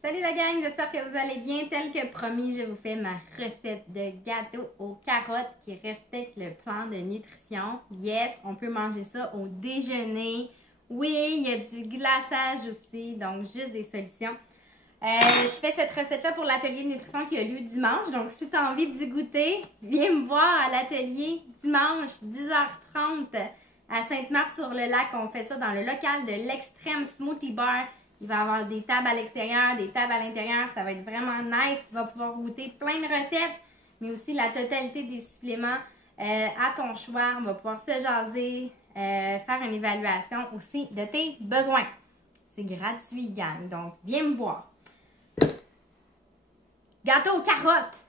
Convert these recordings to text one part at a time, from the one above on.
Salut la gang, j'espère que vous allez bien. Tel que promis, je vous fais ma recette de gâteau aux carottes qui respecte le plan de nutrition. Yes, on peut manger ça au déjeuner. Oui, il y a du glaçage aussi, donc juste des solutions. Je fais cette recette-là pour l'atelier de nutrition qui a lieu dimanche. Donc, si tu as envie d'y goûter, viens me voir à l'atelier dimanche 10h30 à Sainte-Marthe-sur-le-Lac. On fait ça dans le local de l'Extrême Smoothie Bar. Il va y avoir des tables à l'extérieur, des tables à l'intérieur. Ça va être vraiment nice. Tu vas pouvoir goûter plein de recettes, mais aussi la totalité des suppléments à ton choix. On va pouvoir se jaser, faire une évaluation aussi de tes besoins. C'est gratuit, gang. Donc, viens me voir. Gâteau aux carottes!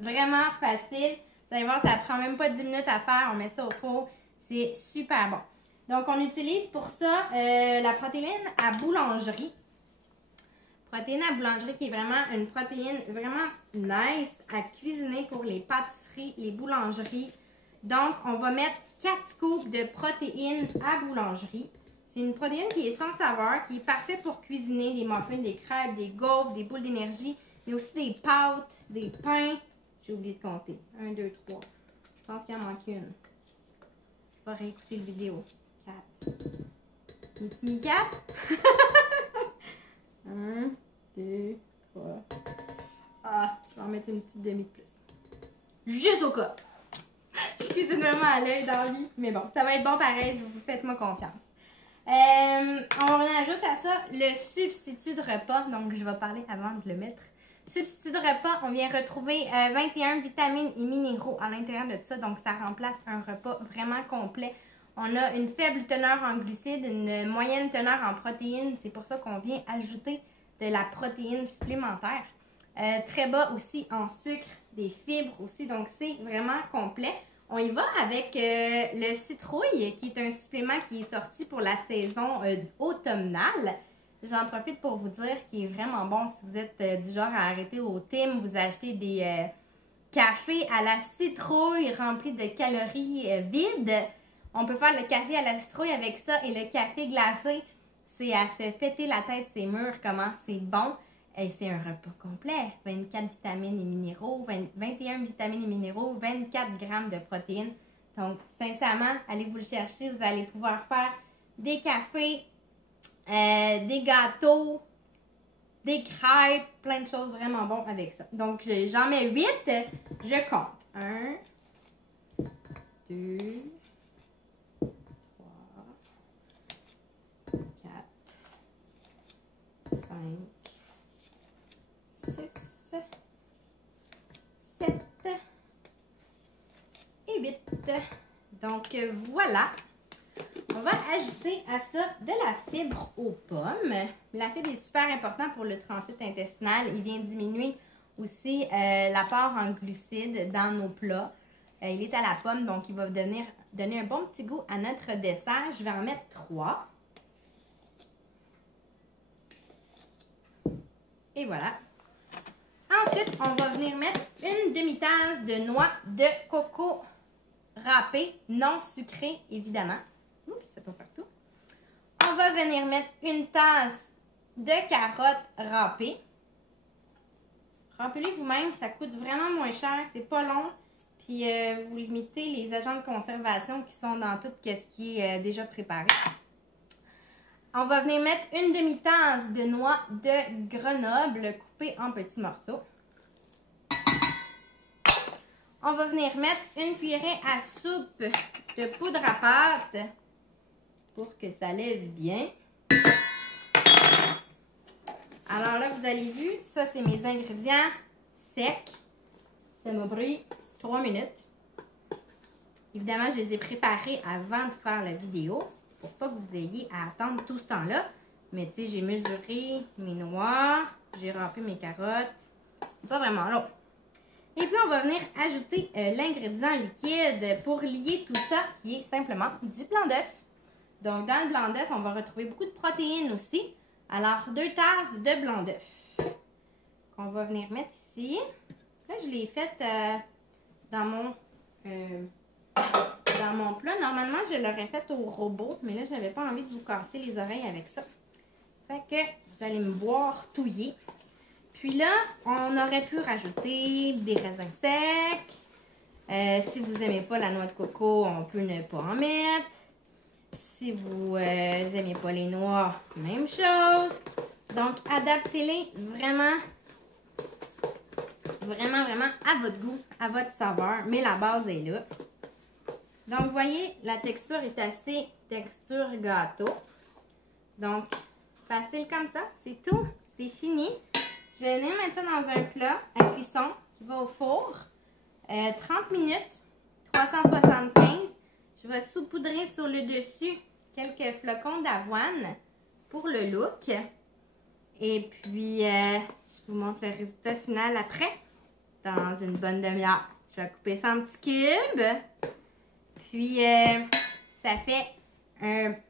Vraiment facile. Vous allez voir, ça prend même pas 10 minutes à faire. On met ça au four. C'est super bon. Donc, on utilise pour ça la protéine à boulangerie. Protéine à boulangerie qui est vraiment une protéine vraiment nice à cuisiner pour les pâtisseries, les boulangeries. Donc, on va mettre 4 scoops de protéines à boulangerie. C'est une protéine qui est sans saveur, qui est parfaite pour cuisiner des muffins, des crêpes, des gaufres, des boules d'énergie, mais aussi des pâtes, des pains. J'ai oublié de compter. 1, 2, 3. Je pense qu'il en manque une. Je vais réécouter la vidéo. 4. Un petit mi-cap. 1, 2, 3. Ah, je vais en mettre une petite demi de plus. Juste au cas. Je cuisine vraiment à l'œil dans la vie. Mais bon, ça va être bon pareil. Faites-moi confiance. On ajoute à ça le substitut de repas. Donc, je vais parler avant de le mettre. Substitut de repas, on vient retrouver 21 vitamines et minéraux à l'intérieur de ça. Donc, ça remplace un repas vraiment complet. On a une faible teneur en glucides, une moyenne teneur en protéines. C'est pour ça qu'on vient ajouter de la protéine supplémentaire. Très bas aussi en sucre, des fibres aussi. Donc, c'est vraiment complet. On y va avec le citrouille, qui est un supplément qui est sorti pour la saison automnale. J'en profite pour vous dire qu'il est vraiment bon si vous êtes du genre à arrêter au Tim, vous achetez des cafés à la citrouille remplis de calories vides. On peut faire le café à la citrouille avec ça et le café glacé. C'est à se péter la tête, c'est mûr, comment c'est bon. Et c'est un repas complet. 24 vitamines et minéraux, 21 vitamines et minéraux, 24 grammes de protéines. Donc, sincèrement, allez vous le chercher. Vous allez pouvoir faire des cafés, des gâteaux, des crêpes, plein de choses vraiment bonnes avec ça. Donc, j'en mets 8. Je compte. 1, 2, 3, 4, 5, 6, 7 et 8. Donc, voilà. On va ajouter à ça de la fibre aux pommes. La fibre est super importante pour le transit intestinal. Il vient diminuer aussi l'apport en glucides dans nos plats. Il est à la pomme, donc il va donner un bon petit goût à notre dessert. Je vais en mettre 3. Et voilà. Ensuite, on va venir mettre une demi-tasse de noix de coco râpée, non sucrée, évidemment. Oups, ça tombe partout. On va venir mettre une tasse de carottes râpées. Râpez-les vous-même, ça coûte vraiment moins cher, c'est pas long. Puis, vous limitez les agents de conservation qui sont dans tout ce qui est déjà préparé. On va venir mettre une demi-tasse de noix de Grenoble coupée en petits morceaux. On va venir mettre une cuillerée à soupe de poudre à pâte pour que ça lève bien. Alors là, vous avez vu, ça c'est mes ingrédients secs. Ça m'a pris 3 minutes. Évidemment, je les ai préparés avant de faire la vidéo pour pas que vous ayez à attendre tout ce temps-là. Mais tu sais, j'ai mesuré mes noix, j'ai râpé mes carottes. C'est pas vraiment long. Et puis, on va venir ajouter l'ingrédient liquide pour lier tout ça, qui est simplement du blanc d'œuf. Donc, dans le blanc d'œuf, on va retrouver beaucoup de protéines aussi. Alors, 2 tasses de blanc d'œuf qu'on va venir mettre ici. Là, je l'ai fait dans mon plat. Normalement, je l'aurais fait au robot, mais là, j'avais pas envie de vous casser les oreilles avec ça. Fait que Vous allez me voir touiller. Puis là, on aurait pu rajouter des raisins secs. Si vous n'aimez pas la noix de coco, on peut ne pas en mettre. Si vous n'aimez pas les noix, même chose. Donc, adaptez-les vraiment à votre goût, à votre saveur. Mais la base est là. Donc, vous voyez, la texture est assez texture gâteau. Donc, facile comme ça, c'est tout. C'est fini. Je vais venir mettre ça dans un plat à cuisson qui va au four. 30 minutes, 375. Je vais saupoudrer sur le dessus quelques flocons d'avoine pour le look. Et puis, je vous montre le résultat final après, dans une bonne demi-heure. Je vais couper ça en petits cubes. Puis, ça fait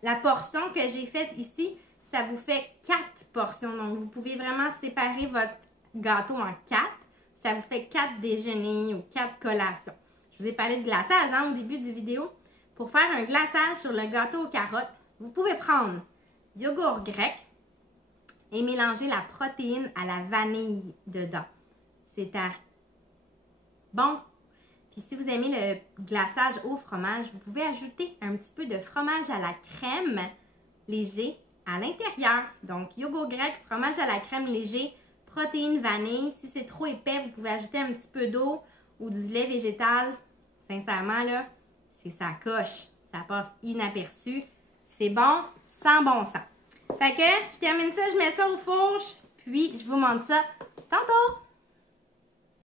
la portion que j'ai faite ici, ça vous fait 4 portions. Donc, vous pouvez vraiment séparer votre gâteau en 4. Ça vous fait 4 déjeuners ou 4 collations. Je vous ai parlé de glaçage au début du vidéo. Pour faire un glaçage sur le gâteau aux carottes, vous pouvez prendre yogourt grec et mélanger la protéine à la vanille dedans. C'est bon. Puis si vous aimez le glaçage au fromage, vous pouvez ajouter un petit peu de fromage à la crème léger à l'intérieur. Donc, yogourt grec, fromage à la crème léger, protéines, vanille. Si c'est trop épais, vous pouvez ajouter un petit peu d'eau ou du lait végétal. Sincèrement, là, c'est sa coche. Ça passe inaperçu. C'est bon, sans bon sens. Fait que, je termine ça, je mets ça au four, puis je vous montre ça tantôt.